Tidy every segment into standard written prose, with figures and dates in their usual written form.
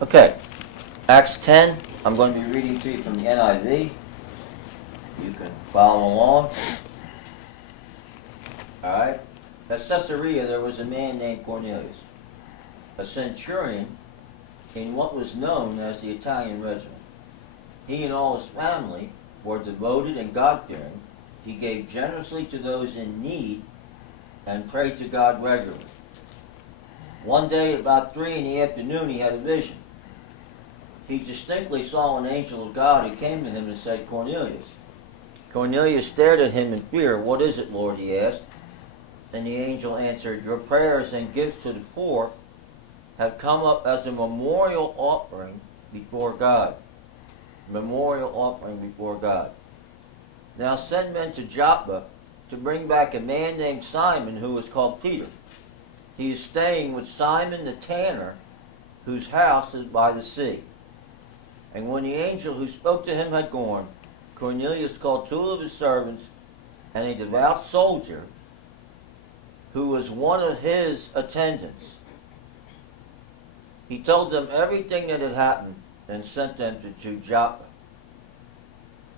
Okay, Acts 10, I'm going to be reading to you from the NIV. You can follow along. Alright? At Caesarea there was a man named Cornelius, a centurion in what was known as the Italian regiment. He and all his family were devoted and God-fearing. He gave generously to those in need and prayed to God regularly. One day at about 3 in the afternoon he had a vision. He distinctly saw an angel of God who came to him and said, Cornelius. Cornelius stared at him in fear. What is it, Lord? He asked. And the angel answered, your prayers and gifts to the poor have come up as a memorial offering before God. Memorial offering before God. Now send men to Joppa to bring back a man named Simon who is called Peter. He is staying with Simon the tanner, whose house is by the sea. And when the angel who spoke to him had gone, Cornelius called 2 of his servants and a devout soldier who was one of his attendants. He told them everything that had happened and sent them to Joppa.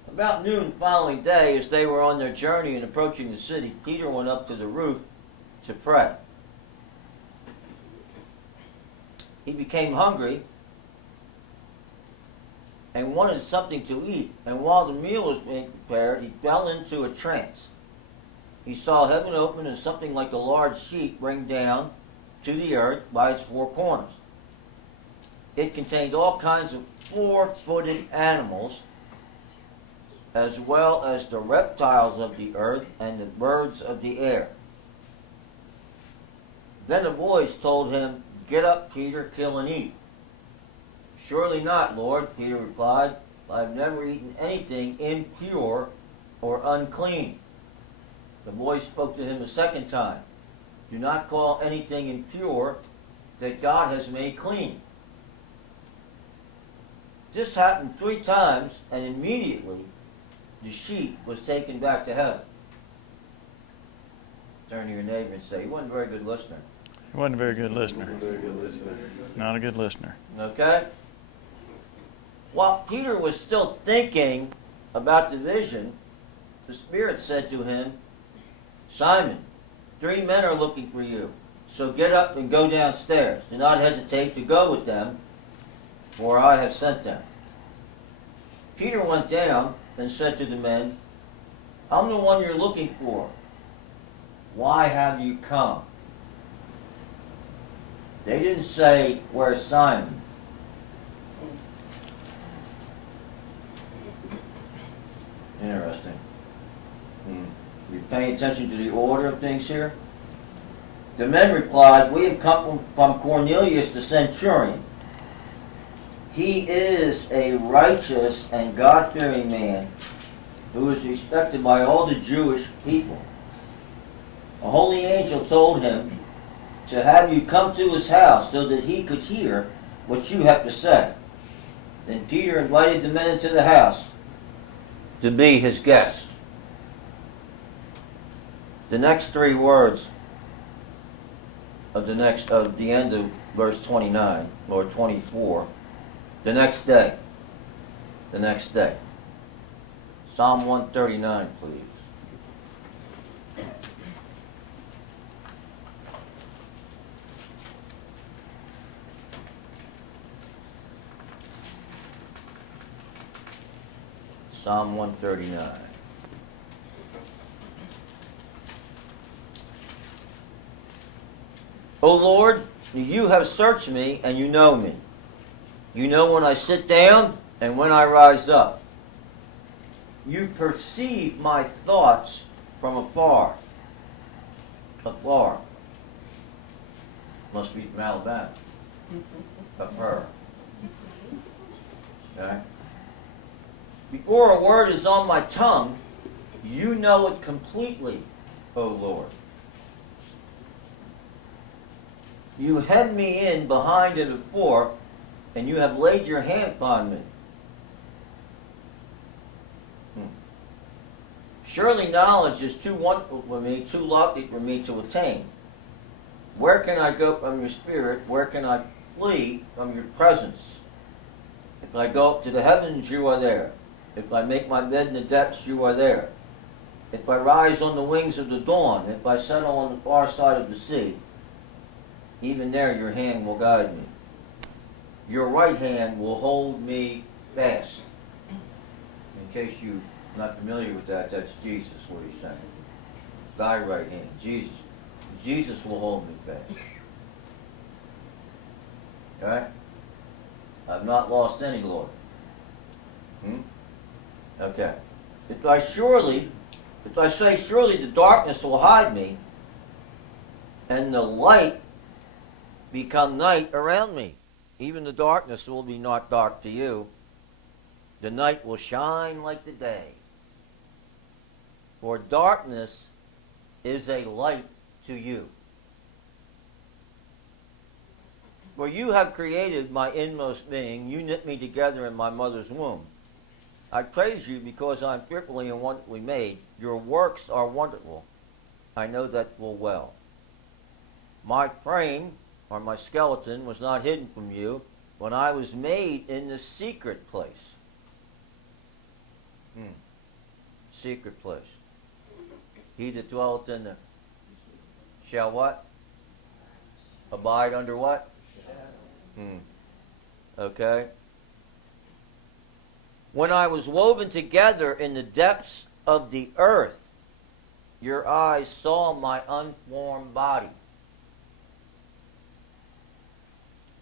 About noon the following day, as they were on their journey and approaching the city, Peter went up to the roof to pray. He became hungry and wanted something to eat, and while the meal was being prepared, he fell into a trance. He saw heaven open and something like a large sheet bring down to the earth by its 4 corners. It contained all kinds of 4-footed animals, as well as the reptiles of the earth and the birds of the air. Then a voice told him, get up, Peter, kill and eat. Surely not, Lord, Peter replied. I have never eaten anything impure or unclean. The voice spoke to him a second time. Do not call anything impure that God has made clean. This happened 3 times, and immediately the sheep was taken back to heaven. Turn to your neighbor and say, he wasn't a very good listener. He wasn't a very good listener. Not a good listener. Okay? While Peter was still thinking about the vision, the Spirit said to him, Simon, 3 men are looking for you. So get up and go downstairs. Do not hesitate to go with them, for I have sent them. Peter went down and said to the men, I'm the one you're looking for. Why have you come? They didn't say, where's Simon? Interesting. You're paying attention to the order of things here? The men replied, we have come from Cornelius the centurion. He is a righteous and God-fearing man who is respected by all the Jewish people. A holy angel told him to have you come to his house so that he could hear what you have to say. Then Peter invited the men into the house to be his guests. The next 3 words of the end of verse 29 or 24. The next day. The next day. Psalm 139, please. Psalm 139. O Lord, you have searched me and you know me. You know when I sit down and when I rise up. You perceive my thoughts from afar. Afar. Must be from Alabama. Afar. Okay? Before a word is on my tongue, you know it completely, O Lord. You hem me in behind and before, and you have laid your hand upon me. Surely knowledge is too wonderful for me, too lofty for me to attain. Where can I go from your spirit? Where can I flee from your presence. If I go up to the heavens, you are there. If I make my bed in the depths, you are there. If I rise on the wings of the dawn, if I settle on the far side of the sea, even there your hand will guide me. Your right hand will hold me fast. In case you're not familiar with that, that's Jesus, what he's saying. Thy right hand, Jesus. Jesus will hold me fast. Alright? I've not lost any, Lord. Okay. If I say surely the darkness will hide me, and the light become night around me, even the darkness will be not dark to you. The night will shine like the day. For darkness is a light to you. For you have created my inmost being. You knit me together in my mother's womb. I praise you because I am fearfully and wonderfully made. Your works are wonderful. I know that full well. My frame, or my skeleton, was not hidden from you when I was made in the secret place. Secret place. He that dwelleth in the shall what? Abide under what? Okay. When I was woven together in the depths of the earth, your eyes saw my unformed body.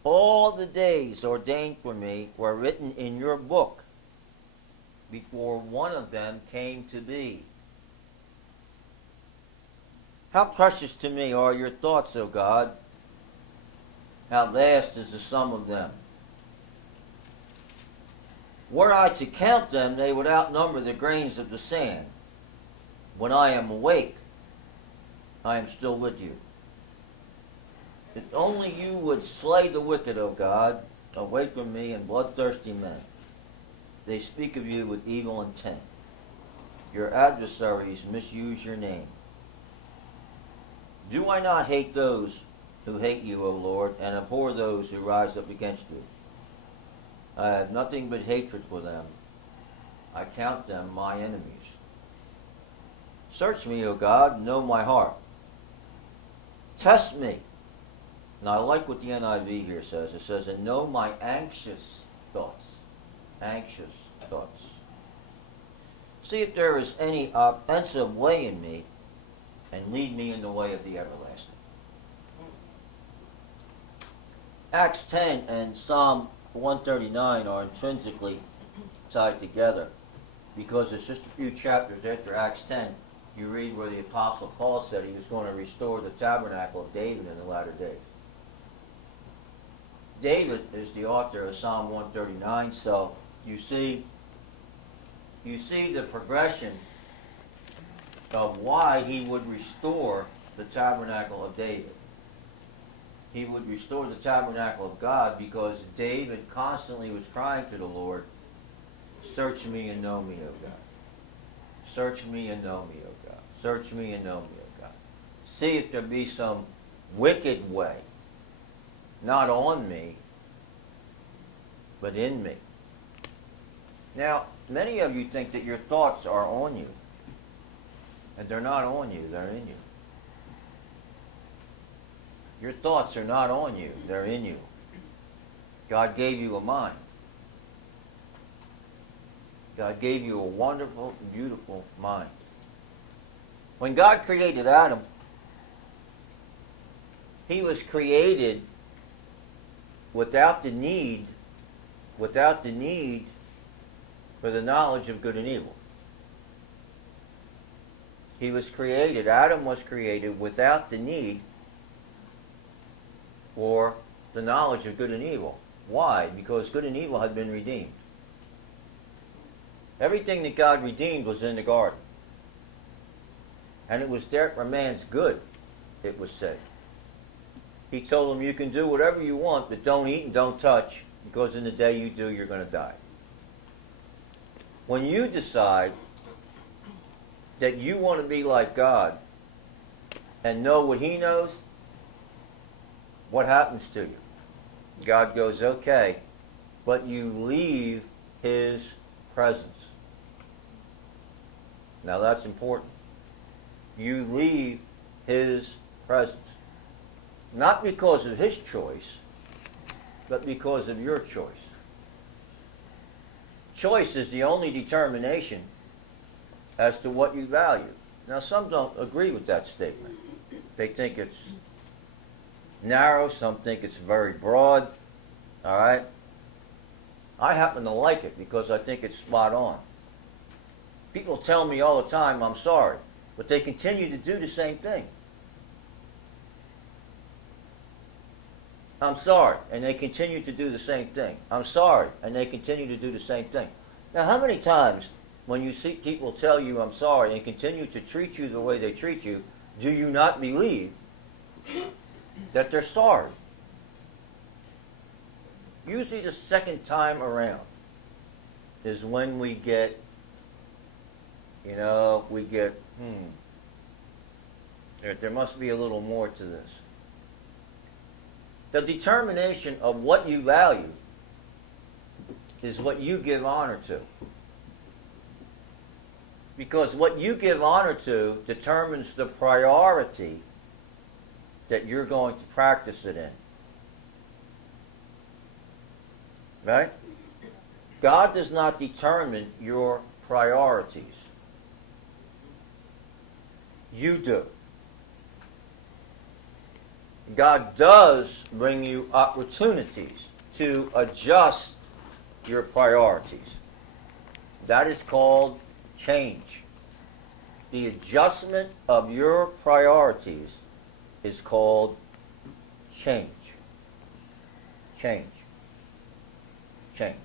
All the days ordained for me were written in your book before one of them came to be. How precious to me are your thoughts, O God. How vast is the sum of them. Were I to count them, they would outnumber the grains of the sand. When I am awake, I am still with you. If only you would slay the wicked, O God, away from me and bloodthirsty men. They speak of you with evil intent. Your adversaries misuse your name. Do I not hate those who hate you, O Lord, and abhor those who rise up against you? I have nothing but hatred for them. I count them my enemies. Search me, O God, and know my heart. Test me. Now I like what the NIV here says. It says, and know my anxious thoughts. Anxious thoughts. See if there is any offensive way in me, and lead me in the way of the everlasting. Acts 10 and Psalm 139 are intrinsically tied together, because it's just a few chapters after Acts 10 you read where the Apostle Paul said he was going to restore the tabernacle of David in the latter days. David is the author of Psalm 139, so you see the progression of why he would restore the tabernacle of David. He would restore the tabernacle of God because David constantly was crying to the Lord, search me and know me, O God. Search me and know me, O God. Search me and know me, O God. See if there be some wicked way, not on me, but in me. Now, many of you think that your thoughts are on you. And they're not on you, they're in you. Your thoughts are not on you, they're in you. God gave you a mind. God gave you a wonderful, beautiful mind. When God created Adam, he was created without the need for the knowledge of good and evil. He was created, Adam was created without the need for the knowledge of good and evil. Why? Because good and evil had been redeemed. Everything that God redeemed was in the garden. And it was there for man's good, it was said. He told him, you can do whatever you want, but don't eat and don't touch, because in the day you do, you're going to die. When you decide that you want to be like God and know what he knows, what happens to you? God goes, okay, but you leave His presence. Now that's important. You leave His presence. Not because of His choice, but because of your choice. Choice is the only determination as to what you value. Now some don't agree with that statement. They think it's narrow, some think it's very broad. All right? I happen to like it because I think it's spot on. People tell me all the time, I'm sorry, but they continue to do the same thing. I'm sorry, and they continue to do the same thing. I'm sorry, and they continue to do the same thing. Now, how many times when you see people tell you I'm sorry and continue to treat you the way they treat you, do you not believe that they're sorry? Usually the second time around is when we get, there must be a little more to this. The determination of what you value is what you give honor to. Because what you give honor to determines the priority that you're going to practice it in. Right? God does not determine your priorities. You do. God does bring you opportunities to adjust your priorities. That is called change. The adjustment of your priorities is called change. Change. Change.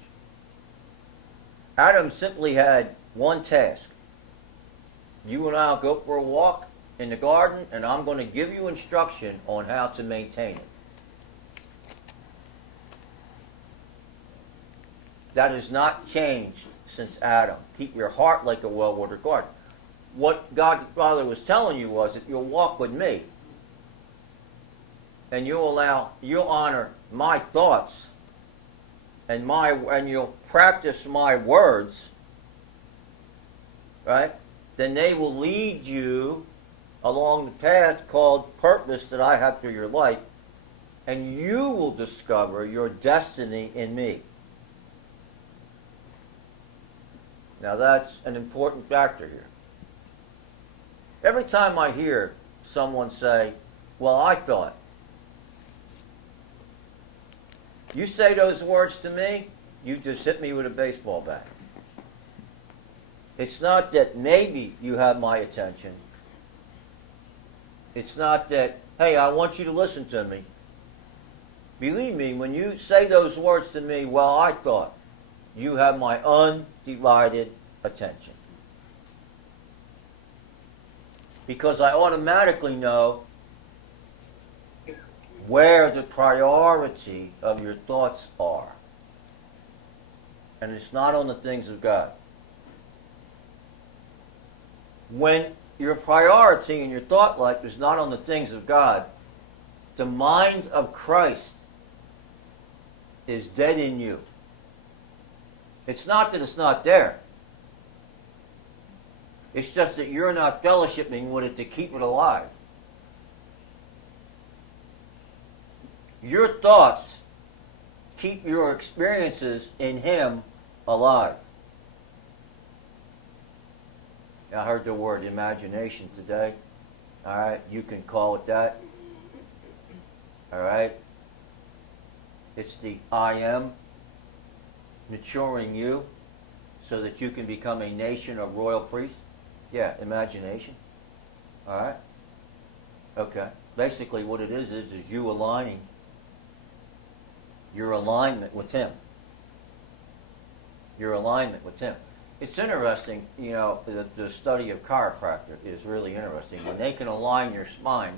Adam simply had one task. You and I will go for a walk in the garden, and I'm going to give you instruction on how to maintain it. That has not changed since Adam. Keep your heart like a well-watered garden. What God the Father was telling you was that you'll walk with me, and you'll honor my thoughts, and you'll practice my words, right? Then they will lead you along the path called purpose that I have for your life, and you will discover your destiny in me. Now that's an important factor here. Every time I hear someone say, well, I thought, you say those words to me, you just hit me with a baseball bat. It's not that maybe you have my attention. It's not that, hey, I want you to listen to me. Believe me, when you say those words to me, well, I thought, you have my undivided attention. Because I automatically know where the priority of your thoughts are. And it's not on the things of God. When your priority in your thought life is not on the things of God, the mind of Christ is dead in you. It's not that it's not there. It's just that you're not fellowshipping with it to keep it alive. Your thoughts keep your experiences in Him alive. I heard the word imagination today. All right, you can call it that. All right. It's the I am maturing you so that you can become a nation of royal priests. Yeah, imagination. All right. Okay. Basically what it is you aligning your alignment with Him. Your alignment with Him. It's interesting, the study of chiropractor is really interesting. When they can align your spine